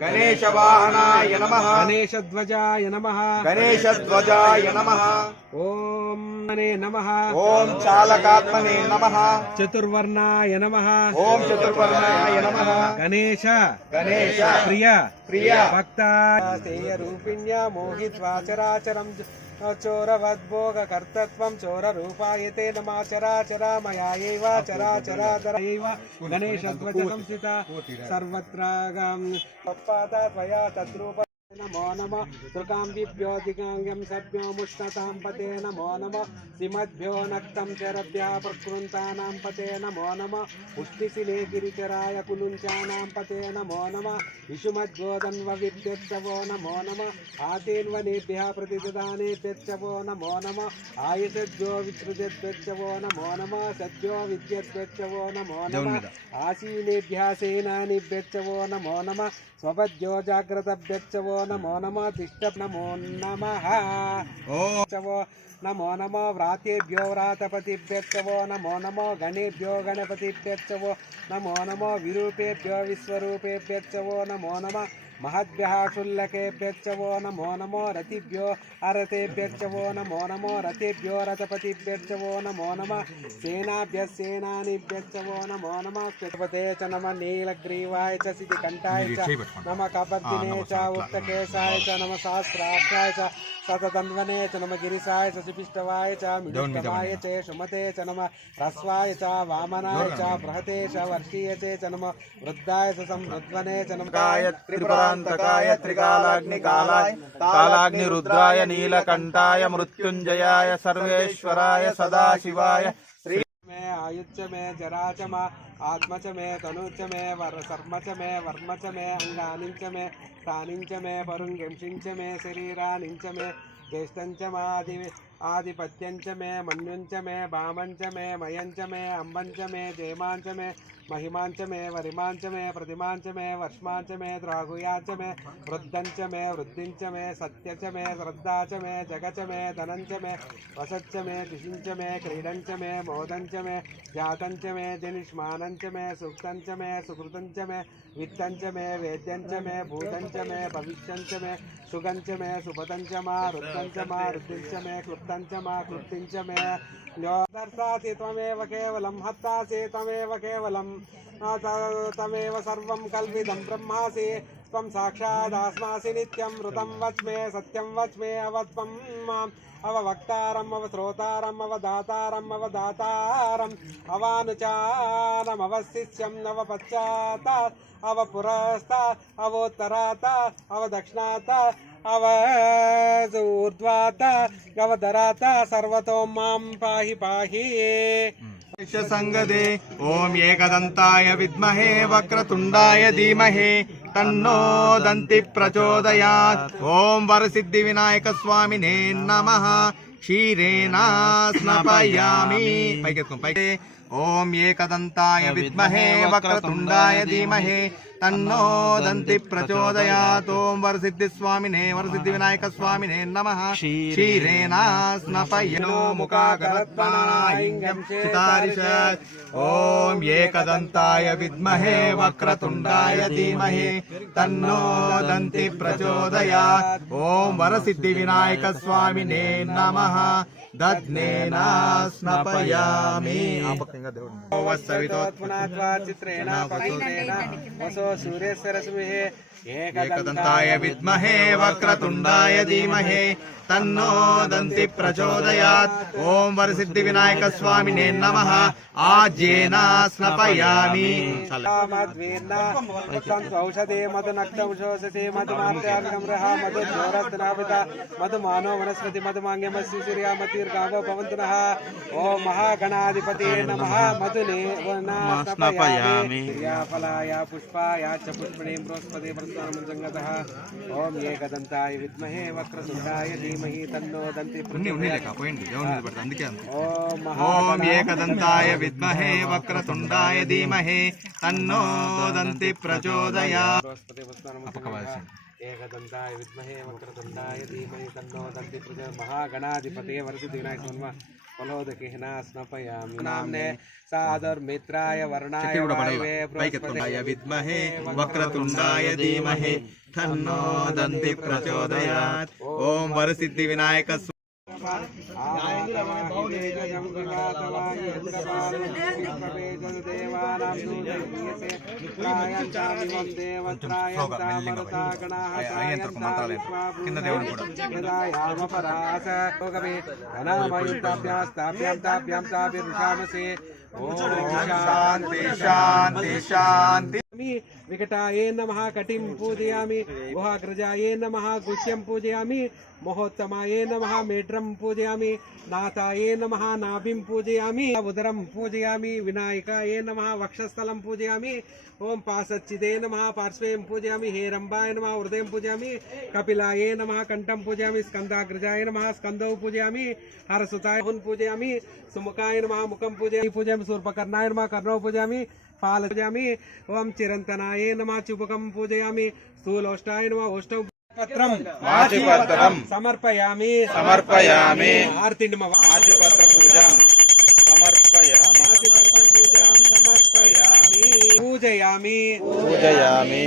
गणेशवाहनाय नमः। गणेशध्वजाय नमः। गणेशध्वजाय नमः। ॐ ने नमः। ॐ चालकात्मने नमः। चतुर्वर्णाय नमः। ओम चतुर्वर्णाय नमः। गणेश। गणेश। प्रिय। प्रिय। भक्ता। रूपिण्या मोहित्वा మోహిత్వాచరాచరం చోరవద్భోగ కర్తత్వం చోర రూపాయతే నమాచరాచరామయాయైవ చరాచరాచరైవ గణేశధ్వజ సంస్థిత సర్వత్ర త్వయా తద్రూప నమో నమ తృకాంబిభ్యోధికాంగం సభ్యో ముష్ణతాం పతే నమో నమ శ్రీమద్భ్యో నక్తం శరభ్యా ప్రకృంతానాం పతే నమో నమ పుష్టిశిలే గిరిచరాయ కులుంచానాం పతే నమో నమ విషుమద్గోదన్వ విద్యచ్చవో నమో నమ ఆతీన్వనేభ్య ప్రతిదానేభ్యచ్చవో నమో నమ ఆయుషద్యో విసృజద్వచ్చవో నమో నమ సద్యో విద్యద్వచ్చవో నమో నమ ఆసీనేభ్య సేనానిభ్యచ్చవో నమో నమ స్వపద్యో జాగ్రత్తభ్యచ్చవో నమో నమ తిష్ట నమో నమ చవో నమో నమో వ్రాతేభ్యో వ్రాతపతిభ్యచ్చవో నమో నమో గణేభ్యో గణపతిభ్యచ్చవో నమో నమో విరూపేభ్యో విశ్వరూపేభ్యచ్చవో నమో నమ महद्भ्यः क्षुल्लकेभ्यश्चवो नमो नमो रतिभ्यो अरतेभ्यश्चवो नमो नमो रतेभ्यो रथपतिभ्यश्चवो नमो नमः सेनाभ्यः सेनानिभ्यश्चवो नमो नमः कृतपते च नमः नीलग्रीवाय च सिद्धिकण्ठाय च नमः कपर्दिने च उत्तकेशाय च नमः सहस्राक्षाय च सततन्वने च नमः गिरिशाय च सुपिष्टवाय च मिडुष्टवाय च सुमते च नमः ह्रस्वाय च वामनाय च बृहते च वर्षीयते च नमः वृद्धाय च संवृद्वने च नमः కాయ कालांतकाय त्रिकालाग्नि कालाय कालाग्नि रुद्राय नीलकंठाय मृत्युंजयाय सर्वेश्वराय, सदाशिवाय। श्री मे आयुच्च मे जरा च मा, आत्म च मे, तनु च मे, वर सर्म च मे, वर्म च मे अङ्गानि च मे तानि च मे परुङ्गंशिं च मे शरीरा च मे, ज्येष्ठ च मादिवे आधिपत्यंच मे मन्युंच मे वामंच मे मयंच मे अंबंच मे जयमांच मे महिमांच मे वरिमांच मे प्रतिमाच मे वर्षमांच मे द्राघुयांच मे वृद्धंच मे वृद्धिंच मे सत्यच मे श्रद्धाच मे, जगच मे धनंच मे, वसच्च मे दिशिंच मे क्रीडंच मे मोदंच मे जातंच मे जनिष्मानंच मे सुक्तंच मे सुकृतंच मे वित्तंच मे वेद्यंच मे भूतंच मे भविष्यंच मे सुगंच मे सुपतंच मा रुद्धंच मा रुद्धिंच मे क्लुप्तं च मा योदर्शासि त्वमेव केवलं केवलं। त- तमेव सर्वं कल्पितं ब्रह्मासि, त्वं साक्षादास्मासि नित्यं ऋतं वच्मे, सत्यं वच्मे, अवत्वं माम्। अववक्तारम् अवपुरस्ता అవూర్ధ్వాత గవధరాత సర్వతో మాం పాహి పాహి సంగదే ఓం ఏకదంతాయ విద్మహే వక్రతుండాయ ధీమహే తన్నో దంతి ప్రచోదయాత్ ఓం వరసిద్ధి వినాయక స్వామినే నమ క్షీరేణా స్నపయామి పైకెత్తుకో పైకి ఓం ఏకదంతాయ విద్మహే వక్రతుండాయ ధీమహే తన్నో దంతి ప్రచోదయాతోం వరసిద్ధి స్వామినే వరసిద్ధి వినాయక స్వామినే నమ ఓం ఏకదంతాయ విద్మహే వక్రతుండాయ ధీమహే. తన్నో దంతి ప్రచోదయా. ఓం వరసిద్ధి వినాయక స్వామినే నమ. దధ్నేనాస్నపయామి సవితో सूर्य सरस में है। एकदन्ताय विद्महे वक्रतुण्डाय धीमहे तन्नो दन्ति प्रचोदयात्। ॐ वरसिद्धिविनायकस्वामिने नमः। आज्येन स्नपयामि। औषधे मधुनक्तौषधे मधुमानो वनस्पति मधुमाङ्गमशिशिर्यामतीर्गावो भवन्तु नः। ॐ महागणाधिपते नमः। मधुने स्नपयामि। च पुष्पणे ప్రస్థానముజంగతః ఓం ఏకదంతాయ విద్మహే వక్రతుండాయ ధీమహి తన్నో దంతి ఓం ఏకదంతాయ విద్మహే వక్రతుండాయ ధీమహే తన్నో దంతి ప్రస్థానముజంగతః ఏకదంతాయ విద్మహే వక్రతుండాయ ధీమహి తన్నో దంతి ప్రజ మహాగణాధిపతే వరసిద్ధి వినాయక స్వర్మ ఫలోదకేన స్నపయామి నామ్నే సాధుర్మిత్రాయ వర్ణాయ వాయవే వైకతుండాయ విద్మహే వక్రతుండాయ ధీమహి తన్నో దంతి ప్రచోదయాత్ ఓం వరసిద్ధి వినాయక స్వ- కింద దేవుడు కూడా శాంతి శాంతి శాంతి विकटाए नम कटिम कटिं गुहाग्रजाए नम नमः, गुह्यं पूजयामि। नम नमः मेढ्रं पूजयामि। नाथाये पूजया नाभिं पूजयामि। नम पूजयामि। विनायकाय नमः, वक्षस्थलं पूजयामि। नम पासच्चिदे पूजया हे पूजयामि नम, हृदय पूजया पूजयामि। कपिलाय नम कंठम पूजयामि। स्कन्दाग्रजाय नम, स्कन्दौ पूजयामि। हरसुताय पूजयामि। सुमुखाय नम मुखम पूजयामि। पूजयामि। सूर्पकर्णाय नम, कर्ण पूजयामि। పూజయామి ఓం చిరంతనాయ నమ చుబకం పూజయామి స్థూలోష్టాయ నమ ఓష్టౌ పత్రం వాచిపత్రం సమర్పయామి సమర్పయామి ఆర్తిండి మా వాచిపత్ర పూజ సమర్పయామి పూజాం సమర్పయామి పూజయామి పూజయామి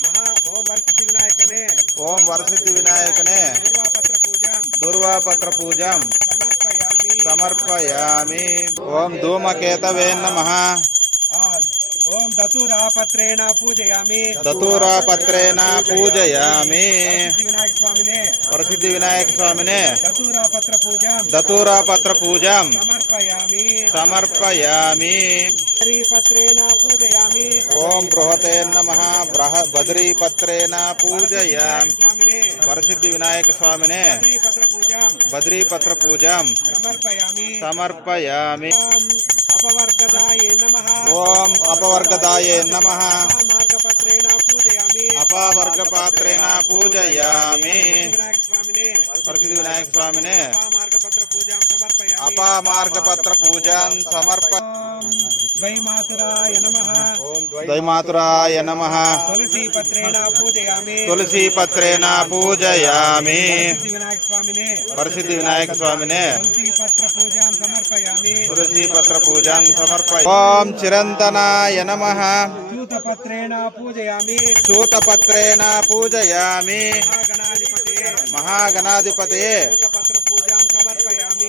ఓం వరసిద్ధి వినాయకనే దూర్వాపత్ర పూజాం దుర్వాపత్ర పూజాం సమర్పయామి సమర్పయామి ఓం ధూమకేతవే నమః ओम दतुरापत्रेण पूजयामि। दतुरापत्रेण पूजयामि। विनायक स्वामिने प्रसिद्ध विनायक स्वामिने दतुरापत्र पूजा दतुरापत्र पूजा समर्पयामि। समर्पयामि। बद्रीपत्रेण पूजयामि। ओम बृहते नमः। बद्रीपत्रेण पूजयामि। प्रसिद्धि विनायक स्वामिने बद्रीपत्र पूजा समर्पयामि। समर्पयामि ఓం అపవర్గదాయ నమః. అపవర్గపాత్రేణ పూజయామి. వినాయక స్వామినే వరసిద్ధి వినాయక స్వామినే అపమార్గపత్ర పూజాన్ సమర్ప ద్వైమాతురాయ నమః తులసి పత్రేణ పూజయామి సిద్ధి వినాయక స్వామినే తులసి పత్ర పూజాం సమర్పయ ఓం చిరంతనాయ నమ చూత పత్రేణ పూజయామి సూతపత్రేణ పూజయామి మహాగణాధిపతే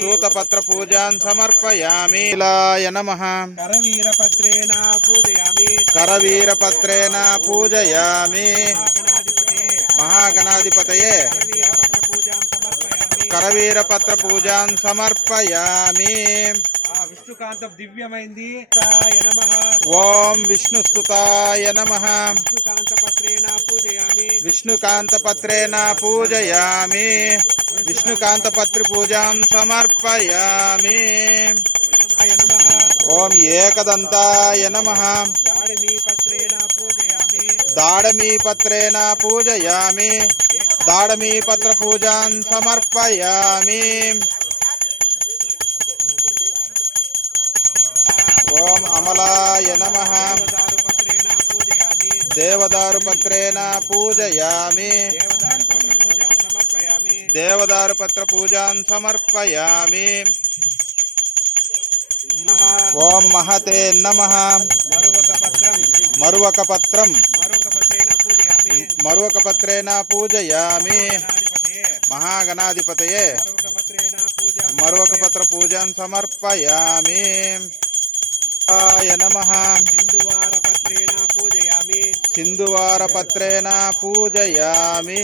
సూతపత్ర పూజాన్ సమర్పయామి. శిలాయ నమ. కరవీర పత్రేణ పూజయామి. కరవీరపత్రేణ పూజయామి. మహాగణాధిపతే. మహాగణాధిపతయే. కరవీరపత్ర పూజాన్ సమర్పయామి. విష్ణుకాంతం దివ్యమైంది. తాయ నమః. ఓం విష్ణుస్తుతాయ నమ. విష్ణుకాంత పత్రేణ పూజయామి. విష్ణుకాంతపత్రేణ పూజయామి. విష్ణుకాంతపత్రి పూజాం సమర్పయామి. ఓం ఏకదంతాయ నమ. దాడిమి పత్రేణ పూజయామి. దాడమీపత్రేణ పూజయామి. దాడమీపత్ర పూజాన్ సమర్పయామి. ఓం అమలాయ నమ. దారు పూజయామి. దేవదారు పత్రేణ పూజయామి దేవదారు పత్ర పూజాన్ సమర్పయామి. ఓం మహతే నమ. మరువక పత్రం మరువక పత్రేణ పూజయామి. మహాగణాధిపతయే. మరువక పత్ర పూజాన్ సమర్పయామి. ఆయ నమ. హిందువార పత్రేణ పూజయామి. సింధువార పత్రేణ పూజయామి.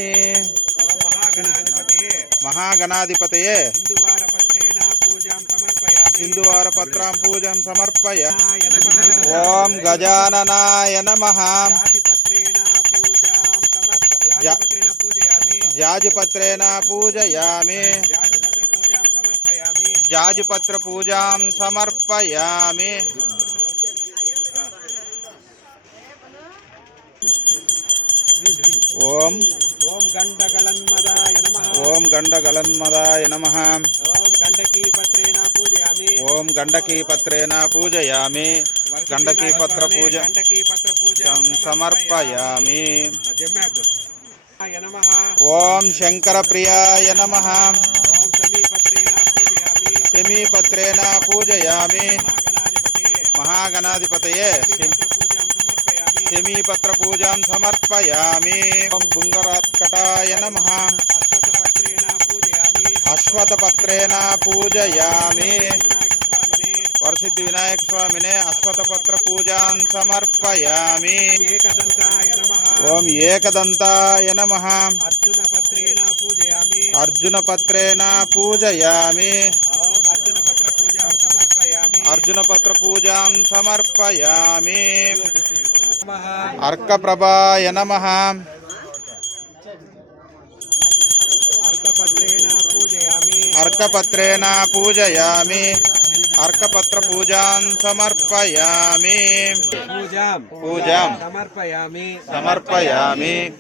మహాగణాధిపతే మహాగణాధిపతయే. హిందువార పత్రేణ పూజాం సమర్పయామి సింధువార పత్రాం పూజం जाजपत्रपूजां समर्पयामि। समर्पया ओम गण्डगलन्मदाय नम। ओम गण्डगलन्मदाय पूजयामि। ॐ गण्डकीपत्रेण पूजयामि। गण्डकीपत्रपूजा गण्डकीपत्रपूजां समर्पयामि। नमः। किमीपत्रेण पूजयामि। महागणाधिपतये किमीपत्रपूजां समर्पयामि। पुङ्गरात्कटाय नमः। अश्वत्थपत्रेण पूजयामि। प्रसिद्ध विनायक स्वामी ने अश्वत पत्र पूजा समर्पयामी। ओम एकदंताय नम। अर्जुन पत्रे पूजयामी। अर्जुन पत्रे पूजयामी। अर्जुन पत्र अर्जुनपत्रपूजां समर्पयामि। अर्कप्रभाय नमः। अर्कपत्रेण पूजयामि। अर्कपत्रपूजां समर्पयामि। पूजा। पूजां समर्पयामि। समर्पयामि।